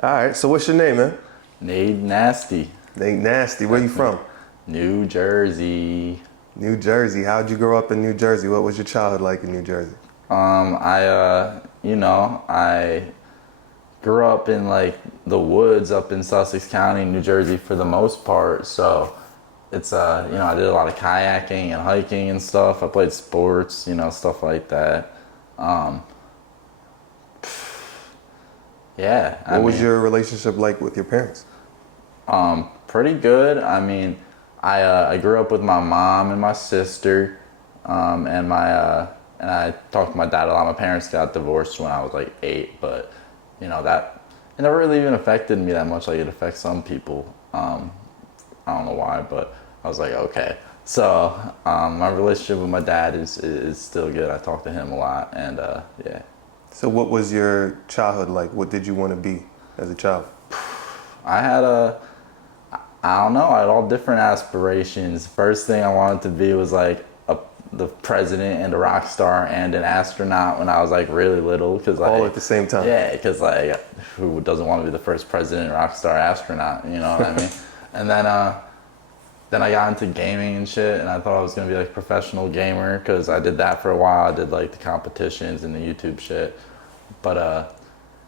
All right, so what's your name, man? Nade Nasty, Nate Nasty. Where you from? New Jersey. New Jersey. How'd you grow up in New Jersey? What was your childhood like in New Jersey? I grew up in like the woods up in Sussex County, New Jersey for the most part. So I did a lot of kayaking and hiking and stuff. I played sports, stuff like that. Um, yeah, I What was mean, your relationship like with your parents? Pretty good. I grew up with my mom and my sister, and I talked to my dad a lot. My parents got divorced when I was like 8, but that it never really even affected me that much. Like it affects some people. I don't know why, but I was like, okay. So my relationship with my dad is still good. I talk to him a lot, and yeah. So what was your childhood like? What did you want to be as a child? I had a I don't know. I had all different aspirations. First thing I wanted to be was like the president and a rock star and an astronaut when I was like really little. Cause All like, at the same time. yeah, because like who doesn't want to be the first president, rock star, astronaut? You know what I mean? And then I got into gaming and shit, and I thought I was gonna be like a professional gamer because I did that for a while. I did like the competitions and the YouTube shit, but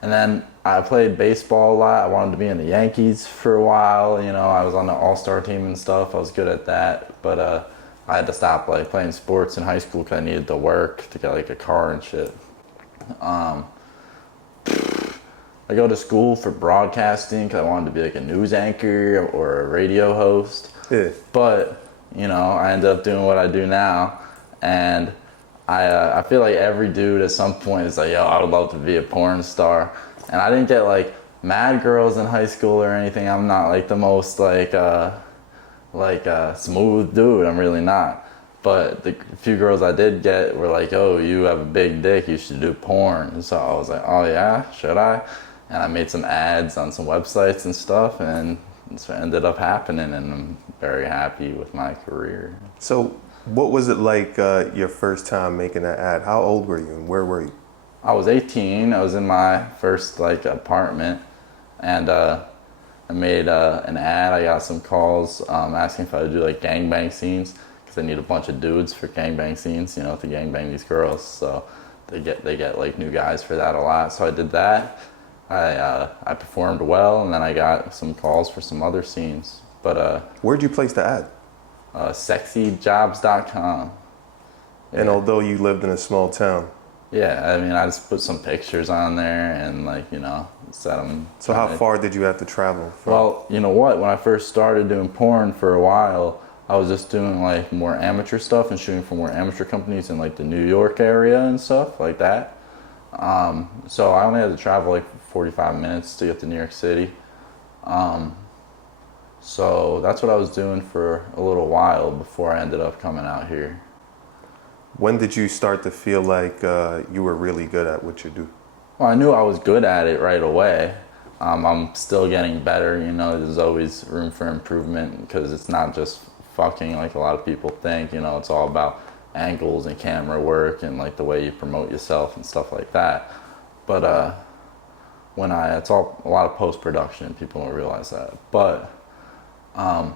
and then I played baseball a lot. I wanted to be in the Yankees for a while. I was on the All-Star team and stuff. I was good at that. But I had to stop like playing sports in high school because I needed to work to get like a car and shit. Um, I go to school for broadcasting because I wanted to be like a news anchor or a radio host. Yeah. But, I ended up doing what I do now. And I feel like every dude at some point is like, yo, I would love to be a porn star. And I didn't get like mad girls in high school or anything. I'm not like the most smooth dude. I'm really not. But the few girls I did get were like, oh, you have a big dick. You should do porn. And so I was like, oh yeah, should I? And I made some ads on some websites and stuff, and it ended up happening. And I'm very happy with my career. So what was it like your first time making that ad? How old were you and where were you? I was 18. I was in my first like apartment, and I made an ad. I got some calls asking if I would do like gangbang scenes because I need a bunch of dudes for gangbang scenes. To gangbang these girls. So they get like new guys for that a lot. So I did that. I performed well, and then I got some calls for some other scenes. But Where'd you place the ad? sexyjobs.com. And Yeah. although you lived in a small town, Yeah, I mean, I just put some pictures on there and set them. so how far did you have to travel from? Well, you know what? When I first started doing porn for a while, I was just doing like more amateur stuff and shooting for more amateur companies in like the New York area and stuff like that. So I only had to travel like 45 minutes to get to New York City. So that's what I was doing for a little while before I ended up coming out here. When did you start to feel like you were really good at what you do? Well, I knew I was good at it right away. I'm still getting better, there's always room for improvement because it's not just fucking like a lot of people think, it's all about angles and camera work and like the way you promote yourself and stuff like that. But it's all a lot of post-production, people don't realize that. But I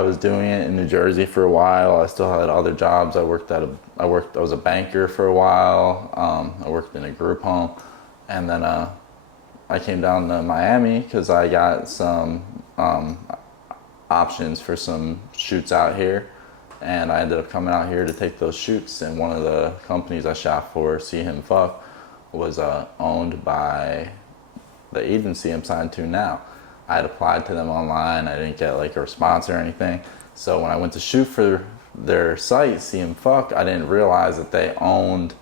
was doing it in New Jersey for a while. I still had other jobs. I was a banker for a while. I worked in a group home, and then I came down to Miami because I got some options for some shoots out here, and I ended up coming out here to take those shoots. And one of the companies I shot for, See Him Fuck, was owned by the agency I'm signed to now. I had applied to them online. I didn't get like a response or anything. So when I went to shoot for their site, See Him Fuck, I didn't realize that they owned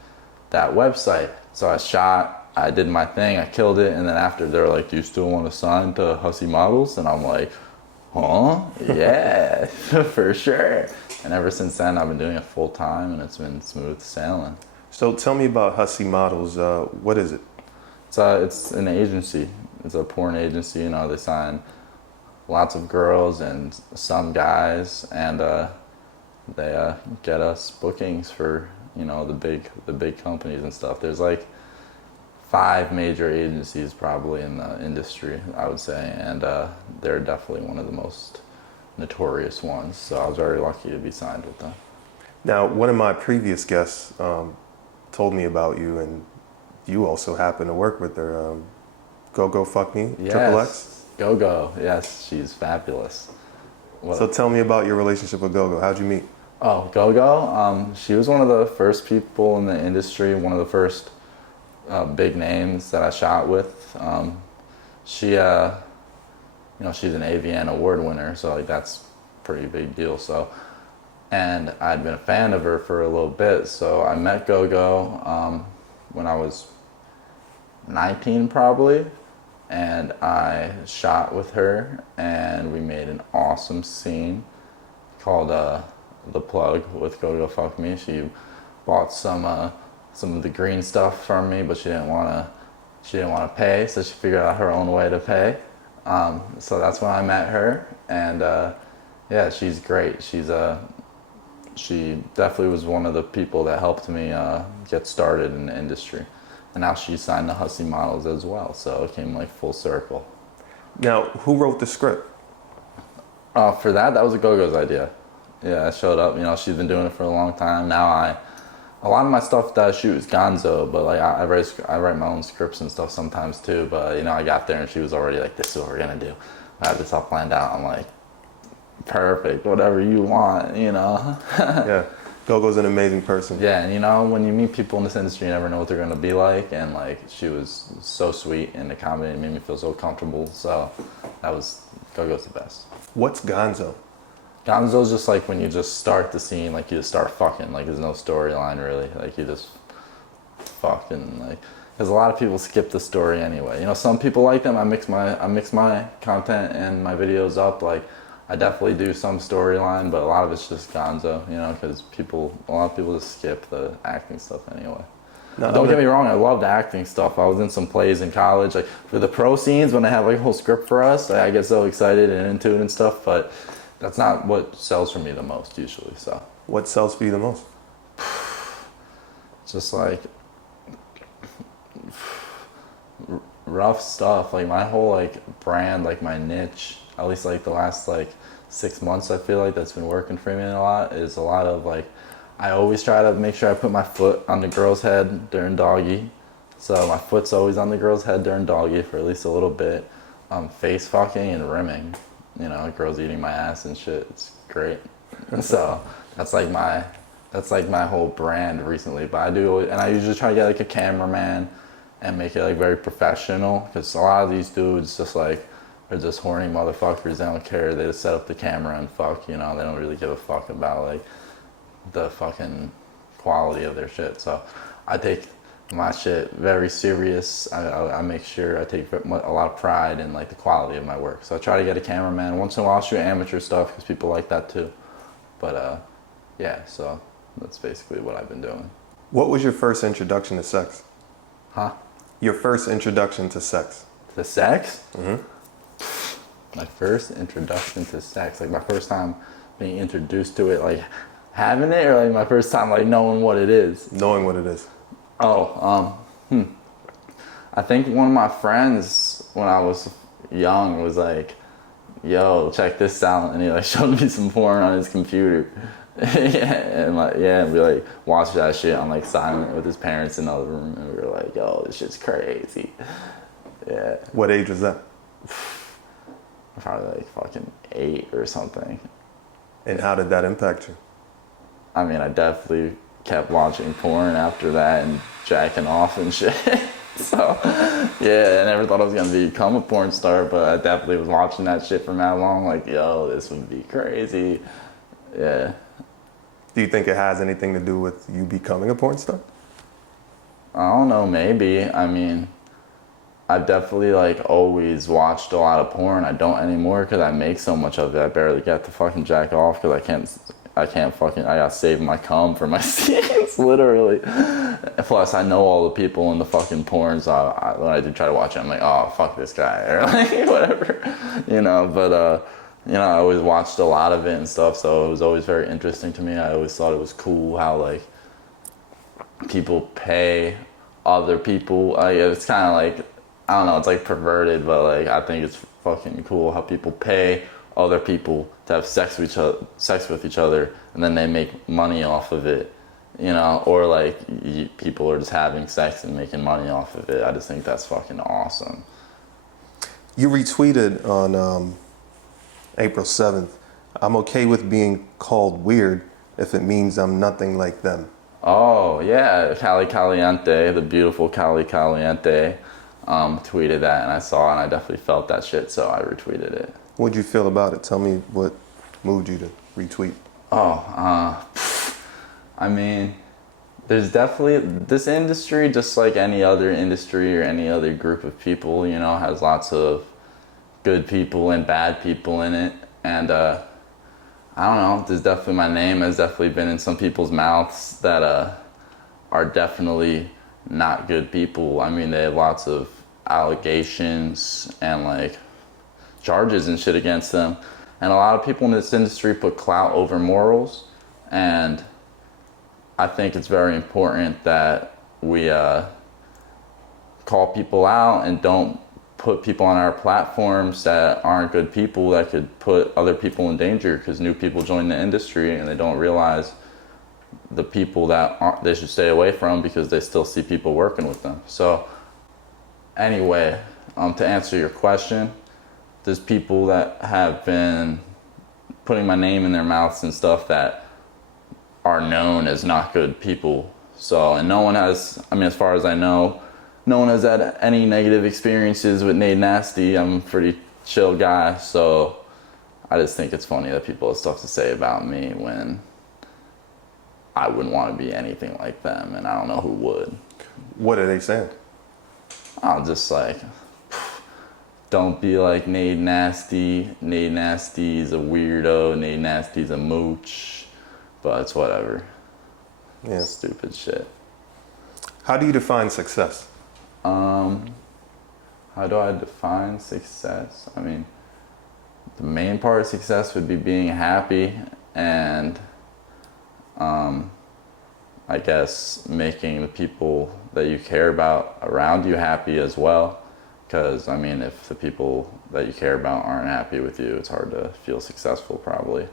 that website. So I shot, I did my thing, I killed it, and then after they're like, do you still want to sign to Hussy Models? And I'm like, huh? Yeah, for sure. And ever since then, I've been doing it full time, and it's been smooth sailing. So tell me about Hussy Models. What is it? It's an agency. It's a porn agency. They sign lots of girls and some guys, and they get us bookings for the big companies and stuff. There's like 5 major agencies probably in the industry, I would say, and they're definitely one of the most notorious ones. So I was very lucky to be signed with them. Now, one of my previous guests told me about you, and you also happen to work with her. Go Fuck Me, Triple X. Go. Yes, she's fabulous. So tell me about your relationship with Go. How'd you meet? Oh, Go. She was one of the first people in the industry, one of the first big names that I shot with. She, she's an AVN award winner, so like that's a pretty big deal. So, and I'd been a fan of her for a little bit, so I met Go when I was 19 probably, and I shot with her, and we made an awesome scene called The Plug with Go Fuck Me. She bought some of the green stuff from me, but she didn't want to pay, so she figured out her own way to pay. So that's when I met her, and yeah, she's great. She definitely was one of the people that helped me get started in the industry. And now she's signed to Hussy Models as well, so it came like full circle. Now, who wrote the script? For that was a Go-Go's idea. Yeah, I showed up, she's been doing it for a long time. Now a lot of my stuff that I shoot is gonzo, but like I write my own scripts and stuff sometimes too, but I got there and she was already like, this is what we're gonna do. I had this all planned out. I'm like, perfect, whatever you want, Yeah. Go's an amazing person. Yeah, and when you meet people in this industry, you never know what they're gonna be like, and like she was so sweet in the comedy and made me feel so comfortable. So Go's the best. What's gonzo? Gonzo's just like when you just start the scene, like you just start fucking, like there's no storyline really, like you just fucking like. Because a lot of people skip the story anyway. Some people like them. I mix my content and my videos up. Like I definitely do some storyline, but a lot of it's just gonzo. Because a lot of people just skip the acting stuff anyway. No, don't get me wrong, I love the acting stuff. I was in some plays in college. Like for the pro scenes, when they have like a whole script for us, I get so excited and into it and stuff. But that's not what sells for me the most usually. So what sells for you the most? Just like rough stuff. Like my whole like brand, like my niche, at least like the last like 6 months, I feel like that's been working for me a lot, is a lot of like, I always try to make sure I put my foot on the girl's head during doggy. So my foot's always on the girl's head during doggy for at least a little bit. Face fucking and rimming. Girls eating my ass and shit. It's great. So that's like my whole brand recently. But I usually try to get like a cameraman and make it like very professional, because a lot of these dudes just like, they're just horny motherfuckers. They don't care. They just set up the camera and fuck. They don't really give a fuck about like the fucking quality of their shit. So I take my shit very serious. I make sure I take a lot of pride in like the quality of my work. So I try to get a cameraman. Once in a while I'll shoot amateur stuff because people like that too. But yeah, so that's basically what I've been doing. What was your first introduction to sex? Huh? Your first introduction to sex? To sex? Mm-hmm. My first introduction to sex, like my first time being introduced to it, like having it, or like my first time like knowing what it is? Knowing what it is. Oh, I think one of my friends when I was young was like, yo, check this out, and he like showed me some porn on his computer. and we like watched that shit on like silent with his parents in the other room, and we were like, yo, this shit's crazy. Yeah. What age was that? Probably like fucking 8 or something. And how did that impact you? I mean, I definitely kept watching porn after that and jacking off and shit. So, yeah, I never thought I was gonna become a porn star, but I definitely was watching that shit from that long, like, yo, this would be crazy. Yeah. Do you think it has anything to do with you becoming a porn star? I don't know, maybe. I mean, I've definitely like always watched a lot of porn. I don't anymore because I make so much of it. I barely get to fucking jack off because I gotta save my cum for my scenes, literally. Plus, I know all the people in the fucking porn, so when I do try to watch it, I'm like, oh, fuck this guy, or like, whatever, but, I always watched a lot of it and stuff, so it was always very interesting to me. I always thought it was cool how, like, people pay other people. Like, it's kind of like, I don't know, it's like perverted, but like I think it's fucking cool how people pay other people to have sex with each other, and then they make money off of it, you know, or like people are just having sex and making money off of it. I just think that's fucking awesome. You retweeted on April 7th, I'm okay with being called weird if it means I'm nothing like them. Oh, yeah, Cali Caliente, the beautiful Cali Caliente, tweeted that, and I saw it, and I definitely felt that shit, so I retweeted it. What'd you feel about it? Tell me what moved you to retweet. I mean, there's definitely, this industry, just like any other industry or any other group of people, you know, has lots of good people and bad people in it, and I don't know, there's definitely, my name has definitely been in some people's mouths that are definitely not good people. I mean, they have lots of allegations and like charges and shit against them. And a lot of people in this industry put clout over morals. And I think it's very important that we call people out and don't put people on our platforms that aren't good people that could put other people in danger, because new people join the industry and they don't realize the people that they should stay away from because they still see people working with them. So anyway, to answer your question, there's people that have been putting my name in their mouths and stuff that are known as not good people. So, and no one has, I mean, as far as I know, no one has had any negative experiences with Nade Nasty. I'm a pretty chill guy, so I just think it's funny that people have stuff to say about me when I wouldn't want to be anything like them, and I don't know who would. What are they saying? I'm just like, don't be like Nade Nasty. Nade Nasty's a weirdo. Nade Nasty's a mooch. But it's whatever. Yeah. Stupid shit. How do you define success? How do I define success? I mean, the main part of success would be being happy and, I guess, making the people that you care about around you happy as well. Because, I mean, if the people that you care about aren't happy with you, it's hard to feel successful, probably.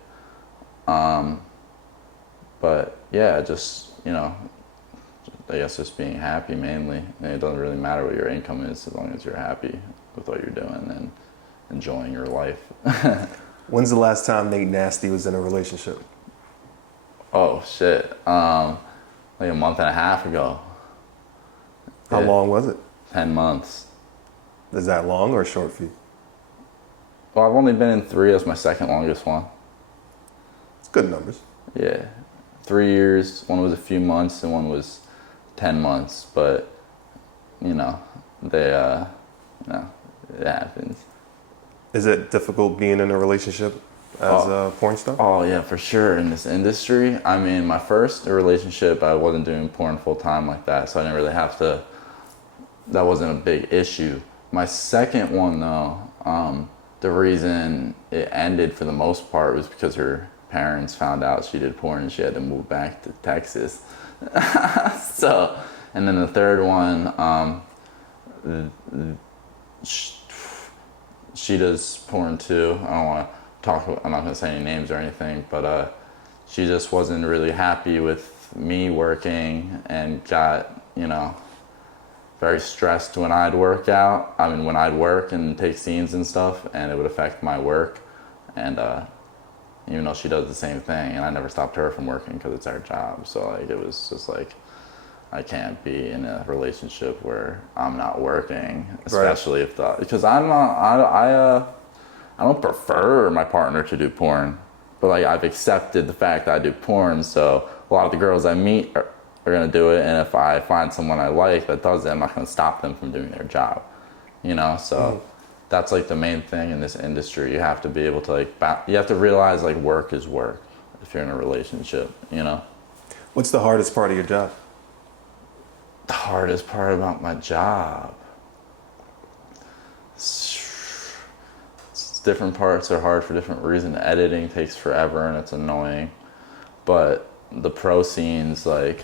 But, yeah, just, you know, I guess just being happy mainly. And it doesn't really matter what your income is as long as you're happy with what you're doing and enjoying your life. When's the last time Nade Nasty was in a relationship? Oh, shit. Like a month and a half ago. How long was it? 10 months. Is that long or short for you? Well, I've only been in 3. That's my second longest one. It's good numbers. Yeah. 3 years. One was a few months and one was 10 months. But, you know, it happens. Is it difficult being in a relationship as a porn star? Oh, yeah, for sure. In this industry, I mean, my first relationship, I wasn't doing porn full time like that, so I didn't really have to, that wasn't a big issue. My second one, though, the reason it ended for the most part was because her parents found out she did porn and she had to move back to Texas. So, and then the third one, she does porn too. I don't want to talk, I'm not going to say any names or anything, but she just wasn't really happy with me working and got, you know, very stressed when I'd work out. I mean, when I'd work and take scenes and stuff, and it would affect my work. And even though she does the same thing, and I never stopped her from working because it's our job. So like, it was just like, I can't be in a relationship where I'm not working, especially if because I'm not, I don't prefer my partner to do porn, but like I've accepted the fact that I do porn. So a lot of the girls I meet are gonna do it, and if I find someone I like that does it, I'm not gonna stop them from doing their job, you know. So that's like the main thing in this industry. You have to be able to like, you have to realize like work is work if you're in a relationship, you know. What's the hardest part of your job? The hardest part about my job, different parts are hard for different reasons. Editing takes forever and it's annoying, but the pro scenes, like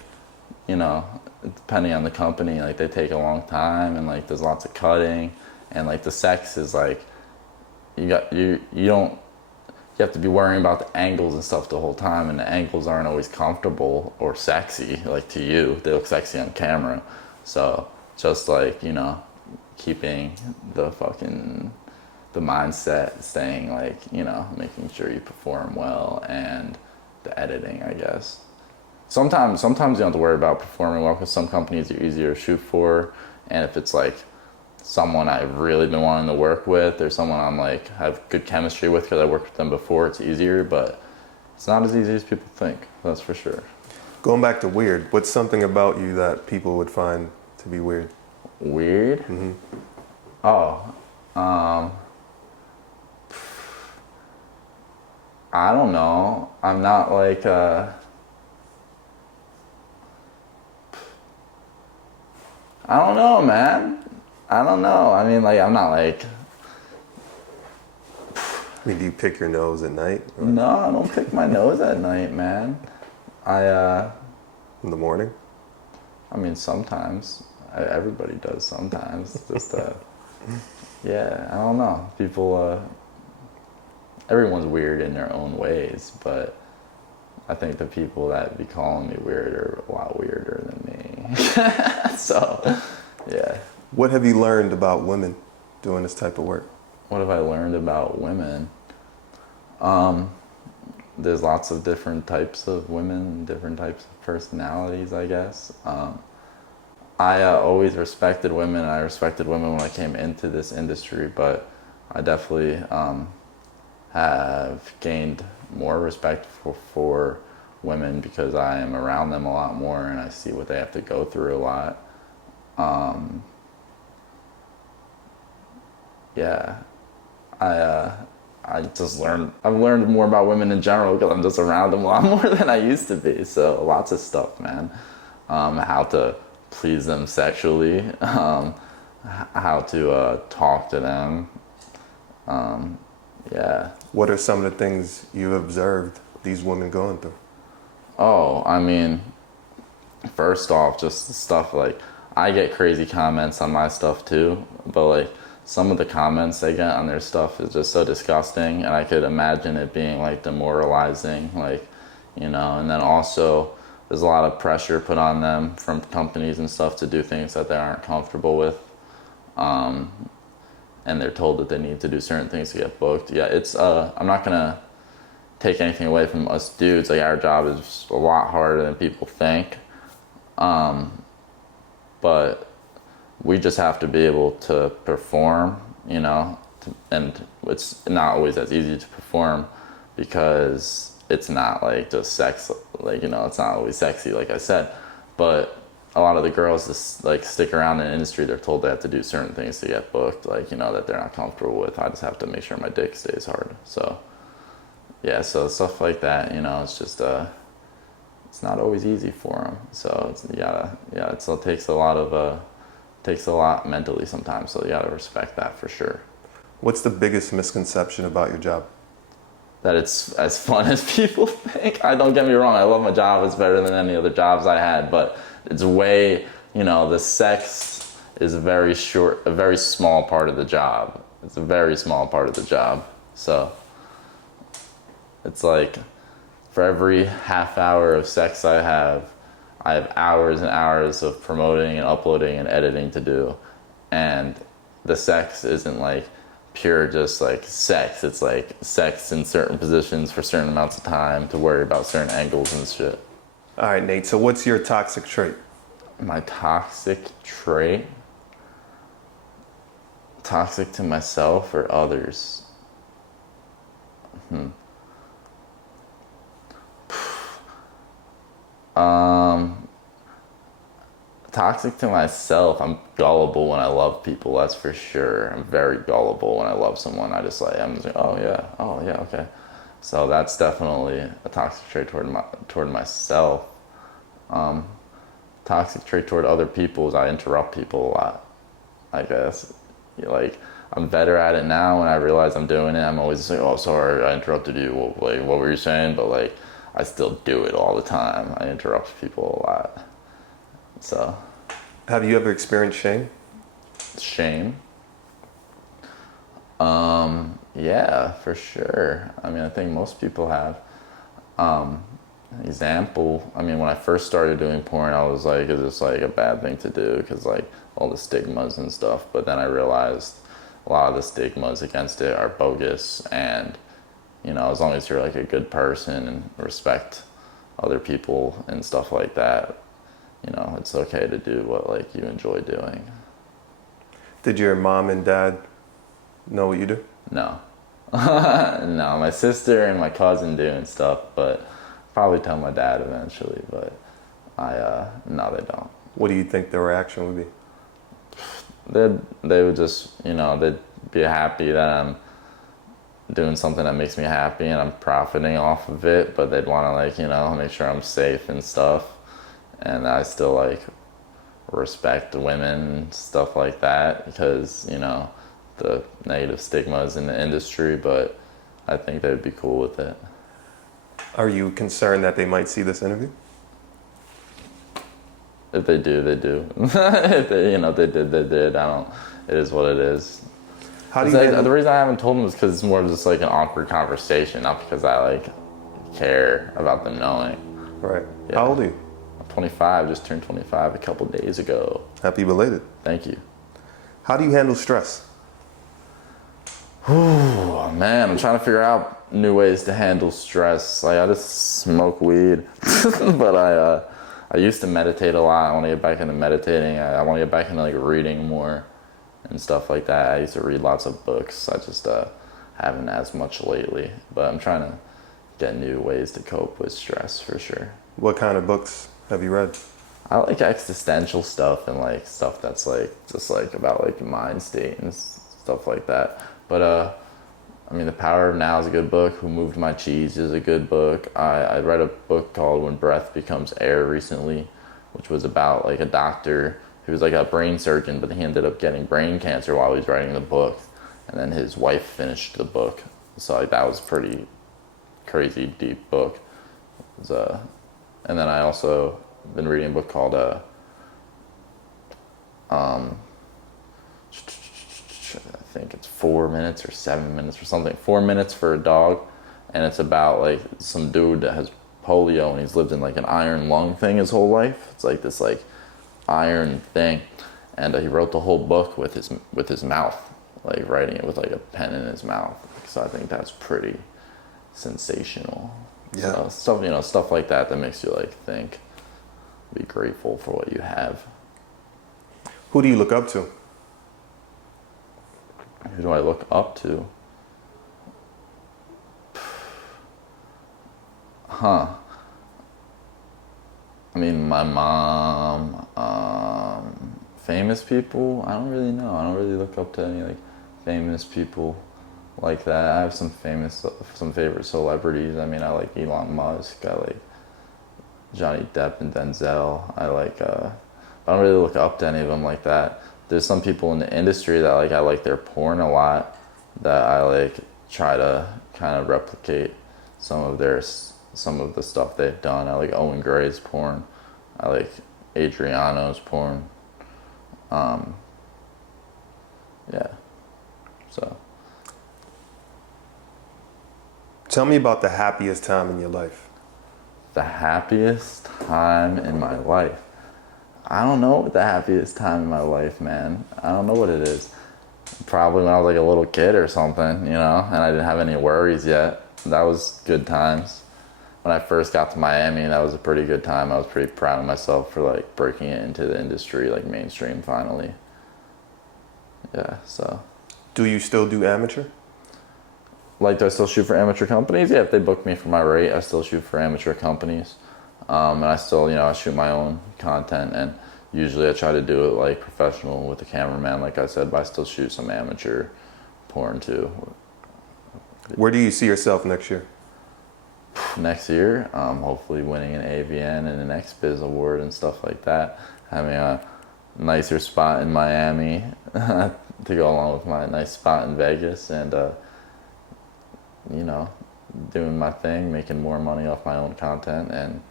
you know, depending on the company, like they take a long time, and like there's lots of cutting, and like the sex is like you don't you have to be worrying about the angles and stuff the whole time, and the angles aren't always comfortable or sexy. Like to you, they look sexy on camera. So just like, you know, keeping the mindset, staying like, you know, making sure you perform well, and the editing, I guess. Sometimes you don't have to worry about performing well, because some companies are easier to shoot for, and if it's like someone I've really been wanting to work with, or someone I'm like have good chemistry with because I worked with them before, it's easier. But it's not as easy as people think, that's for sure. Going back to weird, what's something about you that people would find to be weird? Weird? Mm-hmm. Oh, I don't know. I'm not like I don't know, man. I don't know. I mean, like, I'm not like. I mean, do you pick your nose at night? Or? No, I don't pick my nose at night, man. In the morning? I mean, sometimes. Everybody does sometimes. Just, yeah, I don't know. People, everyone's weird in their own ways, but I think the people that be calling me weird are a lot weirder than me. So, yeah. What have you learned about women doing this type of work? What have I learned about women? There's lots of different types of women, different types of personalities, I guess. I always respected women, and I respected women when I came into this industry, but I definitely have gained more respect for women because I am around them a lot more, and I see what they have to go through a lot. Yeah, I just I've learned more about women in general because I'm just around them a lot more than I used to be. So lots of stuff, man. How to please them sexually, how to talk to them. Yeah. What are some of the things you've observed these women going through? Oh, I mean, first off, just the stuff like, I get crazy comments on my stuff too, but like some of the comments they get on their stuff is just so disgusting, and I could imagine it being like demoralizing, like, you know. And then also there's a lot of pressure put on them from companies and stuff to do things that they aren't comfortable with, and they're told that they need to do certain things to get booked. Yeah, it's I'm not gonna take anything away from us dudes. Like, our job is a lot harder than people think, but we just have to be able to perform, you know, and it's not always as easy to perform because it's not like just sex, like, you know, it's not always sexy, like I said. But a lot of the girls just like stick around in the industry, they're told they have to do certain things to get booked, like, you know, that they're not comfortable with. I just have to make sure my dick stays hard. So yeah, so stuff like that, you know, it's just it's not always easy for them. So it's, it takes a lot mentally sometimes, so you gotta respect that for sure. What's the biggest misconception about your job? That it's as fun as people think. I don't get me wrong, I love my job, it's better than any other jobs I had, but it's way, you know, the sex is a very small part of the job. It's a very small part of the job. So it's like, for every half hour of sex I have hours and hours of promoting and uploading and editing to do. And the sex isn't like pure just like sex. It's like sex in certain positions for certain amounts of time to worry about certain angles and shit. All right, Nate, so what's your toxic trait? My toxic trait? Toxic to myself or others? Toxic to myself, I'm gullible when I love people, that's for sure. I'm very gullible when I love someone. I'm just like, oh yeah, okay. So that's definitely a toxic trait toward myself. Toxic trait toward other people is I interrupt people a lot, I guess. Like, I'm better at it now when I realize I'm doing it. I'm always like, oh, sorry, I interrupted you. What were you saying? But like, I still do it all the time. I interrupt people a lot. So, Have you ever experienced shame? shame. Yeah, for sure. I mean, I think most people have. Example, I mean, when I first started doing porn, I was like, is this like a bad thing to do? Because like all the stigmas and stuff. But then I realized a lot of the stigmas against it are bogus. And, you know, as long as you're like a good person and respect other people and stuff like that, you know, it's okay to do what like you enjoy doing. Did your mom and dad know what you do? No. No, my sister and my cousin do and stuff, but probably tell my dad eventually, but no, they don't. What do you think the reaction would be? They would just, you know, they'd be happy that I'm doing something that makes me happy and I'm profiting off of it, but they'd want to like, you know, make sure I'm safe and stuff. And I still like respect women and stuff like that because, you know, the negative stigmas in the industry, but I think they'd be cool with it. Are you concerned that they might see this interview? If they do, they do. If they, you know, they did, they did. I don't, it is what it is. How do you handle- The reason I haven't told them is because it's more just like an awkward conversation, not because I like care about them knowing. Right. Yeah. How old are you? I'm 25, just turned 25 a couple days ago. Happy belated. Thank you. How do you handle stress? Oh man, I'm trying to figure out new ways to handle stress. Like I just smoke weed, but I used to meditate a lot. I want to get back into meditating. I want to get back into like reading more and stuff like that. I used to read lots of books. I just haven't as much lately, but I'm trying to get new ways to cope with stress for sure. What kind of books have you read? I like existential stuff and like stuff that's like just like about like mind state and stuff like that. But I mean, The Power of Now is a good book. Who Moved My Cheese is a good book. I read a book called When Breath Becomes Air recently, which was about like a doctor who was like a brain surgeon, but he ended up getting brain cancer while he was writing the book, and then his wife finished the book. So like that was a pretty crazy deep book. It was, and then I also been reading a book called I think it's 4 minutes or 7 minutes or something. 4 minutes for a dog, and it's about like some dude that has polio and he's lived in like an iron lung thing his whole life. It's like this like iron thing, and he wrote the whole book with his mouth, like writing it with like a pen in his mouth. So I think that's pretty sensational. Yeah. So stuff, you know, stuff like that that makes you like think, be grateful for what you have. Who do you look up to? Who do I look up to? Huh. I mean, my mom, famous people, I don't really know. I don't really look up to any like famous people like that. I have some favorite celebrities. I mean, I like Elon Musk. I like Johnny Depp and Denzel. I don't really look up to any of them like that. There's some people in the industry that like I like their porn a lot, that I like try to kind of replicate some of the stuff they've done. I like Owen Gray's porn. I like Adriano's porn. Yeah. So. Tell me about the happiest time in your life. The happiest time in my life. I don't know what the happiest time in my life, man. I don't know what it is. Probably when I was like a little kid or something, you know, and I didn't have any worries yet. That was good times. When I first got to Miami, that was a pretty good time. I was pretty proud of myself for like breaking it into the industry, like mainstream finally. Yeah, so. Do you still do amateur? Like, do I still shoot for amateur companies? Yeah, if they book me for my rate, I still shoot for amateur companies. And I still, you know, I shoot my own content, and usually I try to do it like professional with a cameraman, like I said, but I still shoot some amateur porn too. Where do you see yourself next year? Next year, hopefully winning an AVN and an XBiz award and stuff like that. Having a nicer spot in Miami to go along with my nice spot in Vegas, and you know, doing my thing, making more money off my own content, and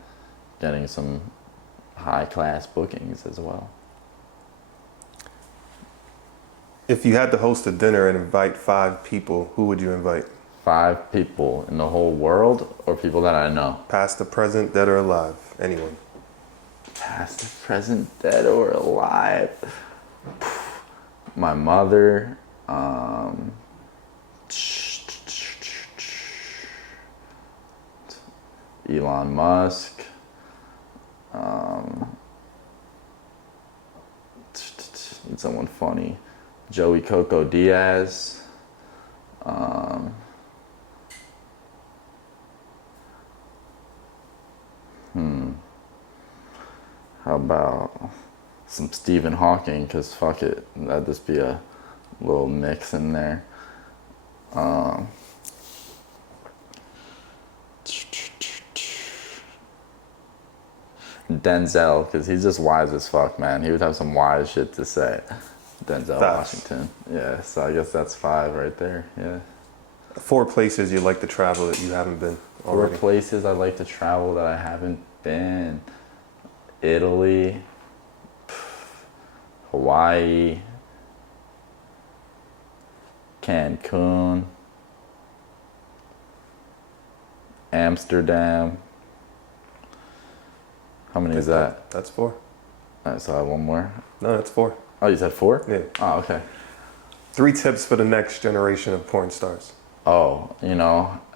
getting some high class bookings as well. If you had to host a dinner and invite 5 people, who would you invite? 5 people in the whole world, or people that I know? Past, the present, dead or alive, anyone. Past, the present, dead or alive. My mother, Elon Musk, need someone funny. Joey Coco Diaz. How about some Stephen Hawking? Because fuck it, that'd just be a little mix in there. Denzel, because he's just wise as fuck, man. He would have some wise shit to say. Denzel Washington. Yeah, so I guess that's 5 right there. Yeah. 4 places you'd like to travel that you haven't been already. 4 places I'd like to travel that I haven't been. Italy, Hawaii, Cancun, Amsterdam. How many is that? That's 4. All right, so I have one more. No, that's 4. Oh, you said 4? Yeah. Oh, okay. 3 tips for the next generation of porn stars. Oh,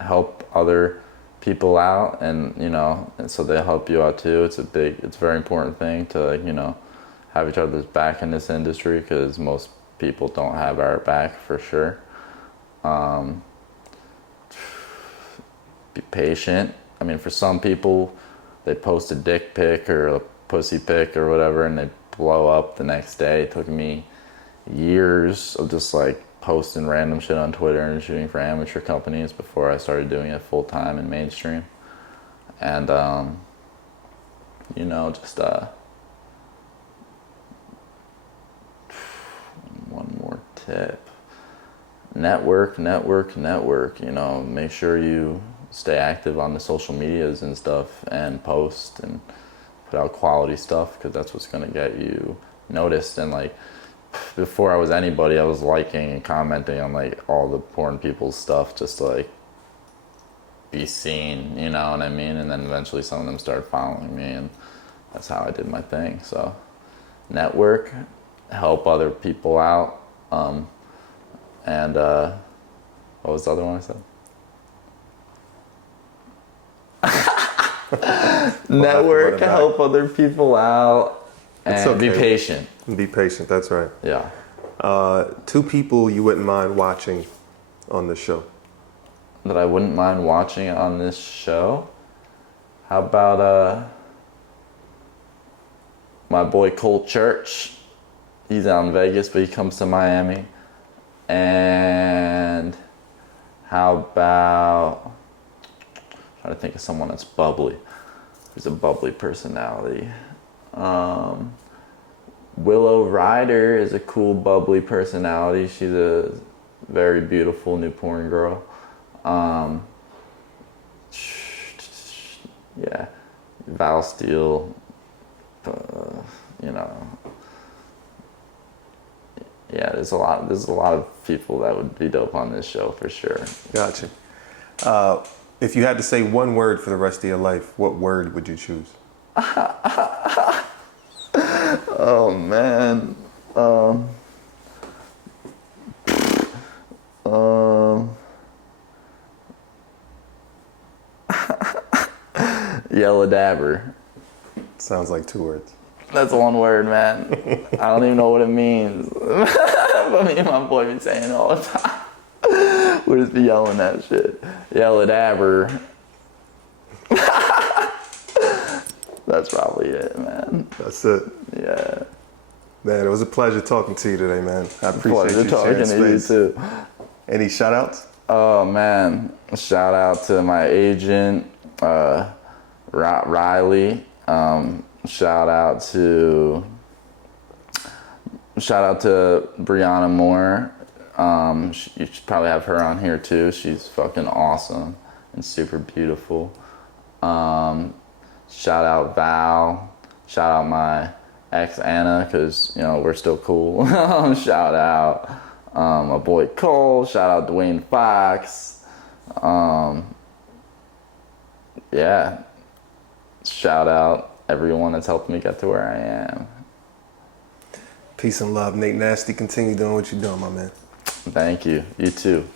help other people out, and and so they help you out too. It's a very important thing to have each other's back in this industry, because most people don't have our back for sure. Be patient. I mean, for some people, they post a dick pic or a pussy pic or whatever, and they blow up the next day. It took me years of just posting random shit on Twitter and shooting for amateur companies before I started doing it full time and mainstream. And just one more tip. Network. Make sure you stay active on the social medias and stuff, and post and put out quality stuff, because that's what's going to get you noticed. And before I was anybody, I was liking and commenting on all the porn people's stuff just to be seen, you know what I mean? And then eventually some of them started following me, and that's how I did my thing. So network, help other people out, and what was the other one I said? Network, help other people out, and okay. Be patient. Be patient, that's right. Yeah. 2 people you wouldn't mind watching on this show. That I wouldn't mind watching on this show? How about my boy Cole Church? He's out in Vegas, but he comes to Miami. And how about, I'm trying to think of someone that's bubbly. Who's a bubbly personality. Willow Ryder is a cool, bubbly personality. She's a very beautiful new porn girl. Yeah, Val Steele, yeah, there's a lot of people that would be dope on this show for sure. Gotcha. If you had to say one word for the rest of your life, what word would you choose? Oh man. Yellow Dabber. Sounds like 2 words. That's 1 word, man. I don't even know what it means. But me and my boy be saying it all the time. We'll just be yelling that shit. Yellow Dabber. That's probably it, man. That's it. Yeah. Man, it was a pleasure talking to you today, man. I appreciate you talking to you too. Any shout outs? Oh man, shout out to my agent, Riley. Shout out to Brianna Moore. You should probably have her on here too. She's fucking awesome and super beautiful. Shout out Val. Shout out my ex Anna, because you know we're still cool. Shout out my boy Cole. Shout out Dwayne Fox. Yeah. Shout out everyone that's helped me get to where I am. Peace and love, Nate Nasty. Continue doing what you're doing, my man. Thank you. You too.